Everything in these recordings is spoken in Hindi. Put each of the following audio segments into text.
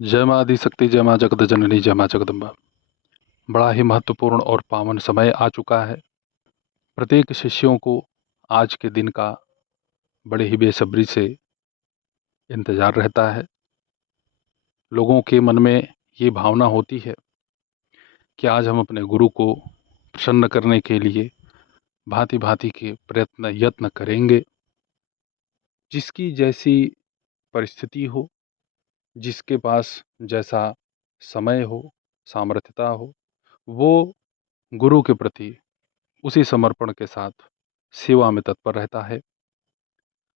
जय माँ आदिशक्ति, जय माँ जगत जननी, जय माँ जगदम्बा। बड़ा ही महत्वपूर्ण और पावन समय आ चुका है। प्रत्येक शिष्यों को आज के दिन का बड़े ही बेसब्री से इंतज़ार रहता है। लोगों के मन में ये भावना होती है कि आज हम अपने गुरु को प्रसन्न करने के लिए भांति भांति के प्रयत्न यत्न करेंगे। जिसकी जैसी परिस्थिति हो, जिसके पास जैसा समय हो, सामर्थ्यता हो, वो गुरु के प्रति उसी समर्पण के साथ सेवा में तत्पर रहता है।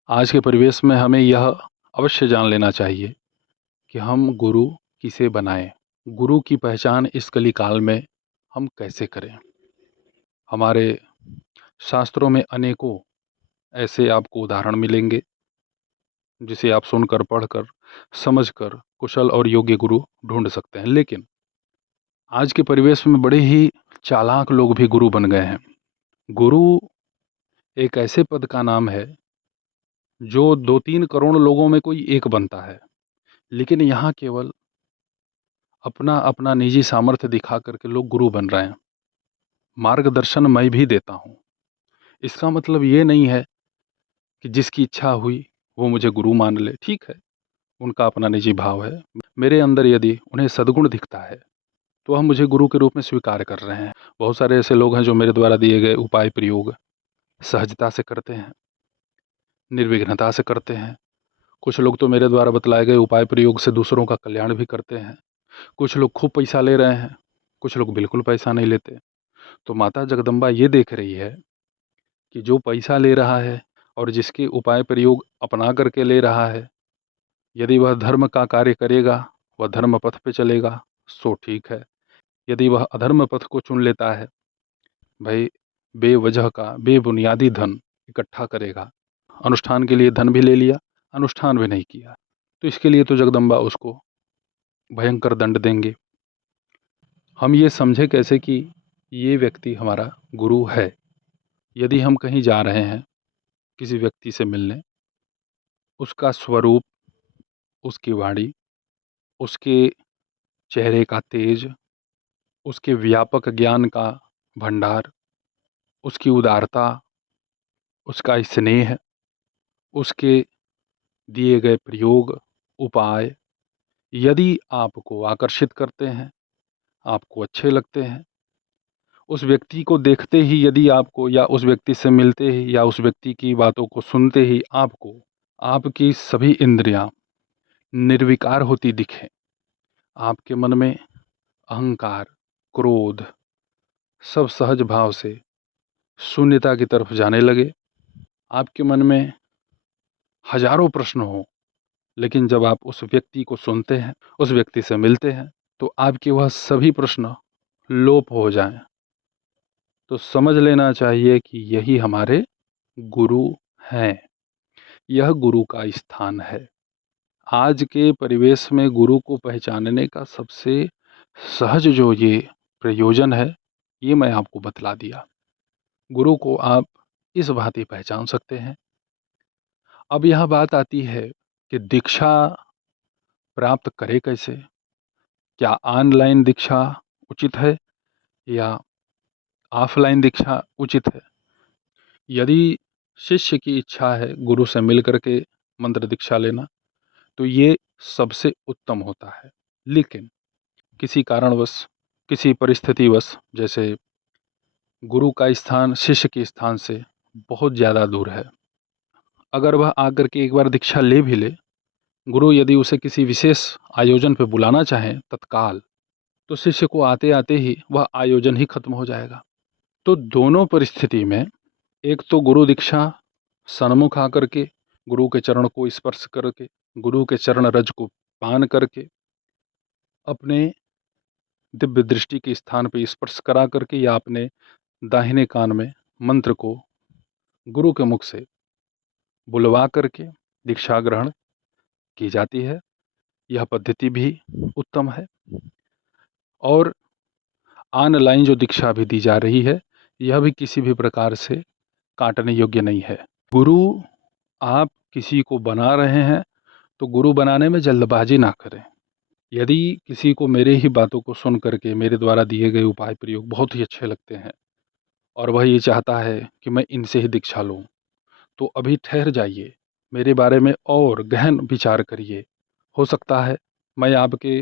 आज के परिवेश में हमें यह अवश्य जान लेना चाहिए कि हम गुरु किसे बनाएं, गुरु की पहचान इस कलिकाल में हम कैसे करें। हमारे शास्त्रों में अनेकों ऐसे आपको उदाहरण मिलेंगे जिसे आप सुनकर, पढ़कर, समझकर कुशल और योग्य गुरु ढूंढ सकते हैं। लेकिन आज के परिवेश में बड़े ही चालाक लोग भी गुरु बन गए हैं। गुरु एक ऐसे पद का नाम है जो 2-3 करोड़ लोगों में कोई एक बनता है, लेकिन यहाँ केवल अपना अपना निजी सामर्थ्य दिखा करके लोग गुरु बन रहे हैं। मार्गदर्शन मैं भी देता हूँ, इसका मतलब ये नहीं है कि जिसकी इच्छा हुई वो मुझे गुरु मान ले। ठीक है, उनका अपना निजी भाव है। मेरे अंदर यदि उन्हें सद्गुण दिखता है तो वह मुझे गुरु के रूप में स्वीकार कर रहे हैं। बहुत सारे ऐसे लोग हैं जो मेरे द्वारा दिए गए उपाय प्रयोग सहजता से करते हैं, निर्विघ्नता से करते हैं। कुछ लोग तो मेरे द्वारा बतलाए गए उपाय प्रयोग से दूसरों का कल्याण भी करते हैं। कुछ लोग खूब पैसा ले रहे हैं, कुछ लोग बिल्कुल पैसा नहीं लेते। तो माता जगदम्बा ये देख रही है कि जो पैसा ले रहा है और जिसके उपाय प्रयोग अपना करके ले रहा है, यदि वह धर्म का कार्य करेगा, वह धर्म पथ पे चलेगा, सो ठीक है। यदि वह अधर्म पथ को चुन लेता है, भाई बेवजह का बेबुनियादी धन इकट्ठा करेगा, अनुष्ठान के लिए धन भी ले लिया, अनुष्ठान भी नहीं किया, तो इसके लिए तो जगदम्बा उसको भयंकर दंड देंगे। हम ये समझे कैसे कि ये व्यक्ति हमारा गुरु है। यदि हम कहीं जा रहे हैं किसी व्यक्ति से मिलने, उसका स्वरूप, उसकी वाणी, उसके चेहरे का तेज, उसके व्यापक ज्ञान का भंडार, उसकी उदारता, उसका स्नेह, उसके दिए गए प्रयोग उपाय यदि आपको आकर्षित करते हैं, आपको अच्छे लगते हैं, उस व्यक्ति को देखते ही यदि आपको, या उस व्यक्ति से मिलते ही, या उस व्यक्ति की बातों को सुनते ही आपको आपकी सभी इंद्रियां निर्विकार होती दिखें, आपके मन में अहंकार, क्रोध सब सहज भाव से शून्यता की तरफ जाने लगे, आपके मन में हजारों प्रश्न हो, लेकिन जब आप उस व्यक्ति को सुनते हैं, उस व्यक्ति से मिलते हैं, तो आपके वह सभी प्रश्न लोप हो जाएं, तो समझ लेना चाहिए कि यही हमारे गुरु हैं। यह गुरु का स्थान है। आज के परिवेश में गुरु को पहचानने का सबसे सहज जो ये प्रयोजन है, ये मैं आपको बतला दिया। गुरु को आप इस भांति पहचान सकते हैं। अब यह बात आती है कि दीक्षा प्राप्त करें कैसे। क्या ऑनलाइन दीक्षा उचित है या ऑफलाइन दीक्षा उचित है? यदि शिष्य की इच्छा है गुरु से मिल करके मंत्र दीक्षा लेना, तो ये सबसे उत्तम होता है। लेकिन किसी कारणवश, किसी परिस्थितिवश, जैसे गुरु का स्थान शिष्य के स्थान से बहुत ज़्यादा दूर है, अगर वह आकर के एक बार दीक्षा ले भी ले, गुरु यदि उसे किसी विशेष आयोजन पर बुलाना चाहें तत्काल, तो शिष्य को आते आते ही वह आयोजन ही खत्म हो जाएगा। तो दोनों परिस्थिति में एक तो गुरु दीक्षा सन्मुख आकर के गुरु के चरण को स्पर्श करके, गुरु के चरण रज को पान करके, अपने दिव्य दृष्टि के स्थान पर स्पर्श करा करके, या अपने दाहिने कान में मंत्र को गुरु के मुख से बुलवा करके दीक्षा ग्रहण की जाती है। यह पद्धति भी उत्तम है। और ऑनलाइन जो दीक्षा भी दी जा रही है, यह भी किसी भी प्रकार से काटने योग्य नहीं है। गुरु आप किसी को बना रहे हैं तो गुरु बनाने में जल्दबाजी ना करें। यदि किसी को मेरे ही बातों को सुन करके मेरे द्वारा दिए गए उपाय प्रयोग बहुत ही अच्छे लगते हैं और वह ये चाहता है कि मैं इनसे ही दीक्षा लूँ, तो अभी ठहर जाइए, मेरे बारे में और गहन विचार करिए। हो सकता है मैं आपके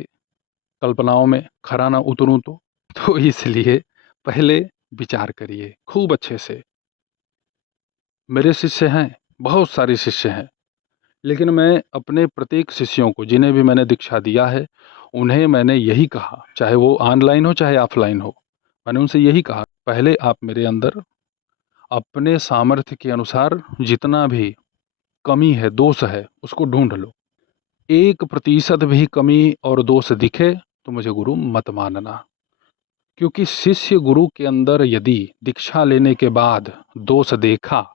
कल्पनाओं में खरा ना उतरूँ तो। तो इसलिए पहले विचार करिए खूब अच्छे से। मेरे शिष्य हैं, बहुत सारे शिष्य हैं, लेकिन मैं अपने प्रत्येक शिष्यों को जिन्हें भी मैंने दीक्षा दिया है, उन्हें मैंने यही कहा, चाहे वो ऑनलाइन हो चाहे ऑफलाइन हो, मैंने उनसे यही कहा, पहले आप मेरे अंदर अपने सामर्थ्य के अनुसार जितना भी कमी है, दोष है, उसको ढूंढ लो। 1% भी कमी और दोष दिखे तो मुझे गुरु मत मानना। क्योंकि शिष्य गुरु के अंदर यदि दीक्षा लेने के बाद दोष देखा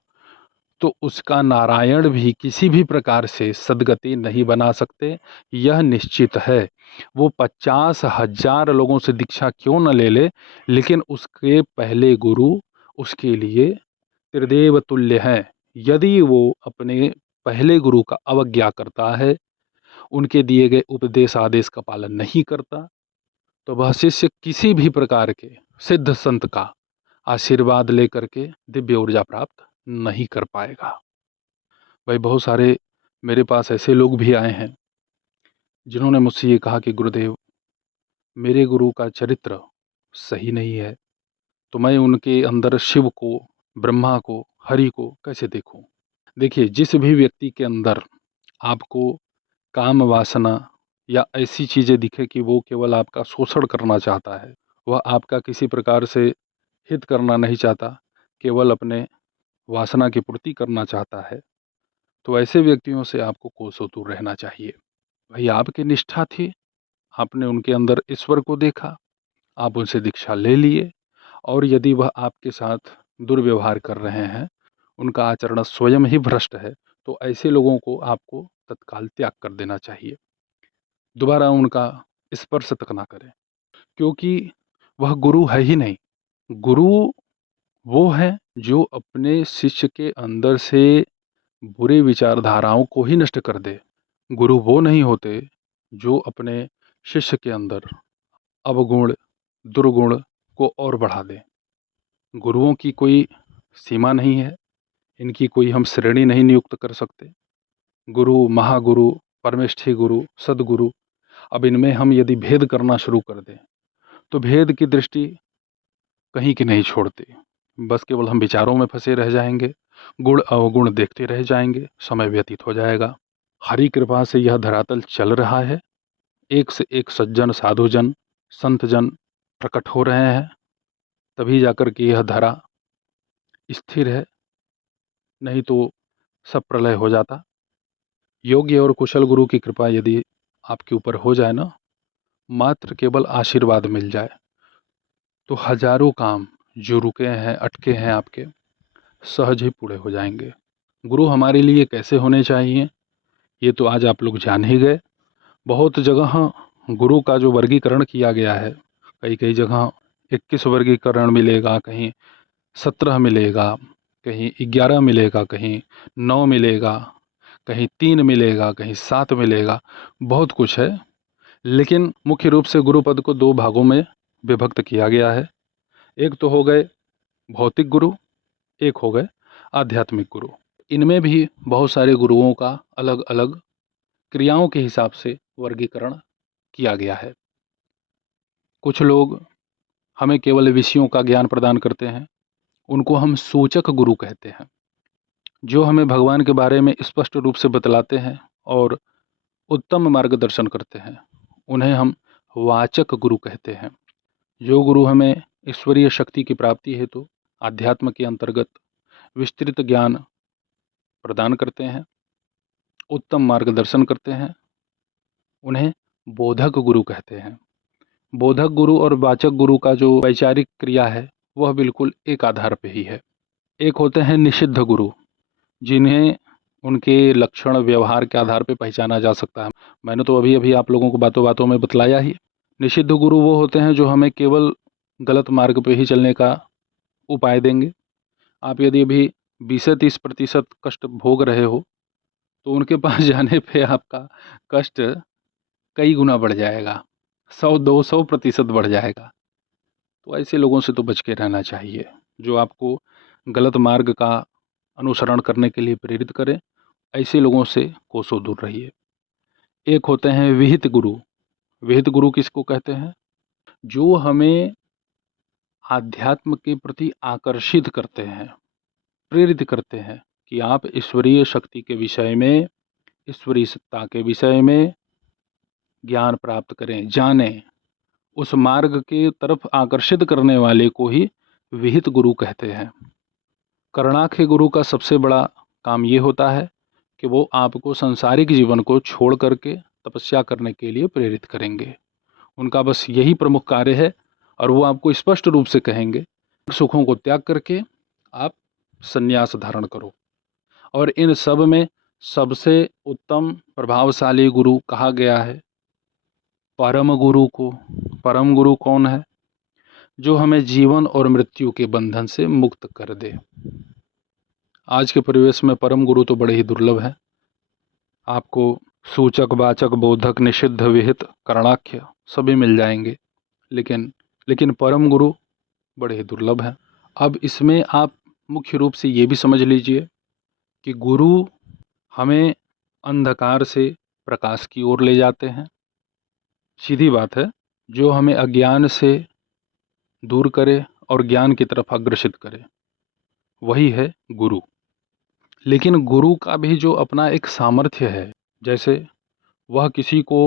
तो उसका नारायण भी किसी भी प्रकार से सद्गति नहीं बना सकते, यह निश्चित है। वो 50,000 लोगों से दीक्षा क्यों न ले ले, लेकिन उसके पहले गुरु उसके लिए त्रिदेव तुल्य हैं। यदि वो अपने पहले गुरु का अवज्ञा करता है, उनके दिए गए उपदेश आदेश का पालन नहीं करता, तो वह शिष्य किसी भी प्रकार के सिद्ध संत का आशीर्वाद लेकर के दिव्य ऊर्जा प्राप्त नहीं कर पाएगा। भाई बहुत सारे मेरे पास ऐसे लोग भी आए हैं जिन्होंने मुझसे ये कहा कि गुरुदेव, मेरे गुरु का चरित्र सही नहीं है, तो मैं उनके अंदर शिव को, ब्रह्मा को, हरि को कैसे देखूं। देखिए, जिस भी व्यक्ति के अंदर आपको काम वासना या ऐसी चीज़ें दिखे कि वो केवल आपका शोषण करना चाहता है, वह आपका किसी प्रकार से हित करना नहीं चाहता, केवल अपने वासना की पूर्ति करना चाहता है, तो ऐसे व्यक्तियों से आपको कोसों दूर रहना चाहिए। भाई आपकी निष्ठा थी, आपने उनके अंदर ईश्वर को देखा, आप उनसे दीक्षा ले लिए, और यदि वह आपके साथ दुर्व्यवहार कर रहे हैं, उनका आचरण स्वयं ही भ्रष्ट है, तो ऐसे लोगों को आपको तत्काल त्याग कर देना चाहिए। दोबारा उनका स्पर्श तक ना करें, क्योंकि वह गुरु है ही नहीं। गुरु वो है जो अपने शिष्य के अंदर से बुरी विचारधाराओं को ही नष्ट कर दे। गुरु वो नहीं होते जो अपने शिष्य के अंदर अवगुण, दुर्गुण को और बढ़ा दें। गुरुओं की कोई सीमा नहीं है, इनकी कोई हम श्रेणी नहीं नियुक्त कर सकते। गुरु, महागुरु, परमेष्ठी गुरु, सद्गुरु, अब इनमें हम यदि भेद करना शुरू कर दें तो भेद की दृष्टि कहीं की नहीं छोड़ती। बस केवल हम विचारों में फंसे रह जाएंगे, गुण अवगुण देखते रह जाएंगे, समय व्यतीत हो जाएगा। हरि कृपा से यह धरातल चल रहा है, एक से एक सज्जन, साधुजन, संतजन प्रकट हो रहे हैं, तभी जाकर के यह धरा स्थिर है, नहीं तो सब प्रलय हो जाता। योग्य और कुशल गुरु की कृपा यदि आपके ऊपर हो जाए ना, मात्र केवल आशीर्वाद मिल जाए, तो हजारों काम जो रुके हैं, अटके हैं आपके, सहज ही पूरे हो जाएंगे। गुरु हमारे लिए कैसे होने चाहिए, ये तो आज आप लोग जान ही गए। बहुत जगह गुरु का जो वर्गीकरण किया गया है, कई कई जगह 21 वर्गीकरण मिलेगा, कहीं 17 मिलेगा, कहीं 11 मिलेगा, कहीं 9 मिलेगा, कहीं 3 मिलेगा, कहीं 7 मिलेगा, बहुत कुछ है। लेकिन मुख्य रूप से गुरु पद को 2 भागों में विभक्त किया गया है। एक तो हो गए भौतिक गुरु, एक हो गए आध्यात्मिक गुरु। इनमें भी बहुत सारे गुरुओं का अलग अलग क्रियाओं के हिसाब से वर्गीकरण किया गया है। कुछ लोग हमें केवल विषयों का ज्ञान प्रदान करते हैं, उनको हम सूचक गुरु कहते हैं। जो हमें भगवान के बारे में स्पष्ट रूप से बतलाते हैं और उत्तम मार्गदर्शन करते हैं, उन्हें हम वाचक गुरु कहते हैं। जो गुरु हमें ईश्वरीय शक्ति की प्राप्ति हेतु आध्यात्म के अंतर्गत विस्तृत ज्ञान प्रदान करते हैं, उत्तम मार्गदर्शन करते हैं, उन्हें बोधक गुरु कहते हैं। बोधक गुरु और वाचक गुरु का जो वैचारिक क्रिया है, वह बिल्कुल एक आधार पे ही है। एक होते हैं निषिद्ध गुरु, जिन्हें उनके लक्षण व्यवहार के आधार पर पहचाना जा सकता है। मैंने तो अभी अभी आप लोगों को बातों बातों में बतलाया ही। निषिद्ध गुरु वो होते हैं जो हमें केवल गलत मार्ग पे ही चलने का उपाय देंगे। आप यदि अभी 20 से 30% कष्ट भोग रहे हो, तो उनके पास जाने पे आपका कष्ट कई गुना बढ़ जाएगा, 100-200% बढ़ जाएगा। तो ऐसे लोगों से तो बच के रहना चाहिए, जो आपको गलत मार्ग का अनुसरण करने के लिए प्रेरित करें। ऐसे लोगों से कोसों दूर रहिए। एक होते हैं विहित गुरु। विहित गुरु किसको कहते हैं? जो हमें आध्यात्म के प्रति आकर्षित करते हैं, प्रेरित करते हैं कि आप ईश्वरीय शक्ति के विषय में, ईश्वरीय सत्ता के विषय में ज्ञान प्राप्त करें, जानें। उस मार्ग के तरफ आकर्षित करने वाले को ही विहित गुरु कहते हैं। कर्णाक्ष गुरु का सबसे बड़ा काम ये होता है कि वो आपको सांसारिक जीवन को छोड़ करके तपस्या करने के लिए प्रेरित करेंगे। उनका बस यही प्रमुख कार्य है, और वो आपको स्पष्ट रूप से कहेंगे सुखों को त्याग करके आप संन्यास धारण करो। और इन सब में सबसे उत्तम प्रभावशाली गुरु कहा गया है परम गुरु को। परम गुरु कौन है? जो हमें जीवन और मृत्यु के बंधन से मुक्त कर दे। आज के परिवेश में परम गुरु तो बड़े ही दुर्लभ हैं। आपको सूचक, वाचक, बोधक, निषिद्ध, विहित, कर्णाख्य सभी मिल जाएंगे, लेकिन परम गुरु बड़े ही दुर्लभ हैं। अब इसमें आप मुख्य रूप से ये भी समझ लीजिए कि गुरु हमें अंधकार से प्रकाश की ओर ले जाते हैं। सीधी बात है, जो हमें अज्ञान से दूर करे और ज्ञान की तरफ अग्रसित करे, वही है गुरु। लेकिन गुरु का भी जो अपना एक सामर्थ्य है, जैसे वह किसी को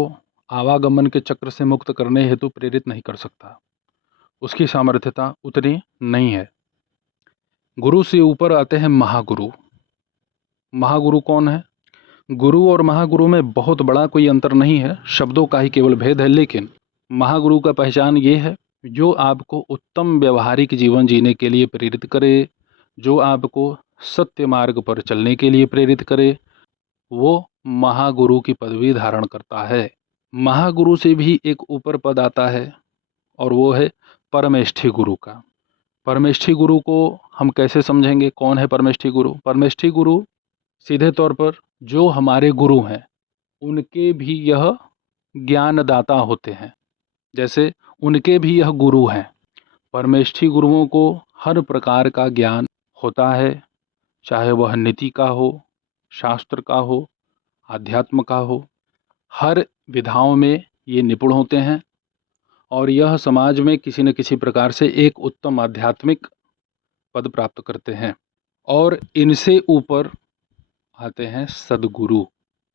आवागमन के चक्र से मुक्त करने हेतु प्रेरित नहीं कर सकता, उसकी सामर्थ्यता उतनी नहीं है। गुरु से ऊपर आते हैं महागुरु। महागुरु कौन है? गुरु और महागुरु में बहुत बड़ा कोई अंतर नहीं है, शब्दों का ही केवल भेद है। लेकिन महागुरु का पहचान ये है, जो आपको उत्तम व्यवहारिक जीवन जीने के लिए प्रेरित करे, जो आपको सत्य मार्ग पर चलने के लिए प्रेरित करे, वो महागुरु की पदवी धारण करता है। महागुरु से भी एक ऊपर पद आता है, और वो है परमेष्ठी गुरु का। परमेष्ठी गुरु को हम कैसे समझेंगे? कौन है परमेष्ठी गुरु? परमेष्ठी गुरु सीधे तौर पर जो हमारे गुरु हैं, उनके भी यह ज्ञानदाता होते हैं, जैसे उनके भी यह गुरु हैं। परमेष्ठी गुरुओं को हर प्रकार का ज्ञान होता है, चाहे वह नीति का हो, शास्त्र का हो, आध्यात्म का हो। हर विधाओं में ये निपुण होते हैं, और यह समाज में किसी न किसी प्रकार से एक उत्तम आध्यात्मिक पद प्राप्त करते हैं। और इनसे ऊपर आते हैं सद्गुरु।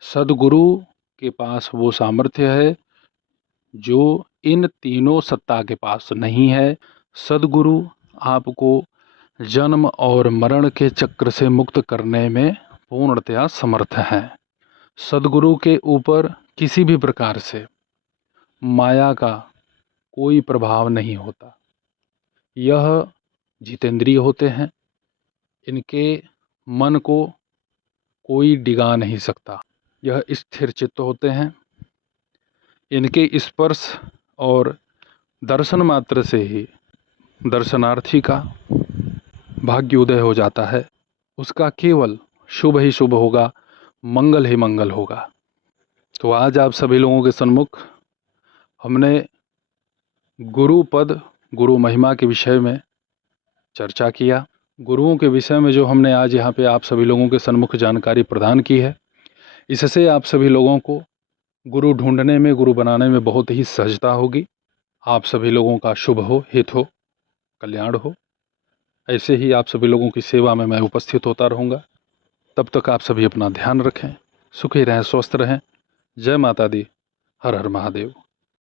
सद्गुरु के पास वो सामर्थ्य है जो इन तीनों सत्ता के पास नहीं है। सद्गुरु आपको जन्म और मरण के चक्र से मुक्त करने में पूर्णतया समर्थ हैं। सद्गुरु के ऊपर किसी भी प्रकार से माया का कोई प्रभाव नहीं होता। यह जितेंद्रिय होते हैं, इनके मन को कोई डिगा नहीं सकता। यह स्थिर चित्त होते हैं, इनके स्पर्श और दर्शन मात्र से ही दर्शनार्थी का भाग्योदय हो जाता है। उसका केवल शुभ ही शुभ होगा, मंगल ही मंगल होगा। तो आज आप सभी लोगों के सन्मुख हमने गुरु पद, गुरु महिमा के विषय में चर्चा किया। गुरुओं के विषय में जो हमने आज यहाँ पे आप सभी लोगों के सन्मुख जानकारी प्रदान की है, इससे आप सभी लोगों को गुरु ढूंढने में, गुरु बनाने में बहुत ही सहजता होगी। आप सभी लोगों का शुभ हो, हित हो, कल्याण हो। ऐसे ही आप सभी लोगों की सेवा में मैं उपस्थित होता रहूँगा। तब तक आप सभी अपना ध्यान रखें, सुखी रहें, स्वस्थ रहें। जय माता दी। हर हर महादेव।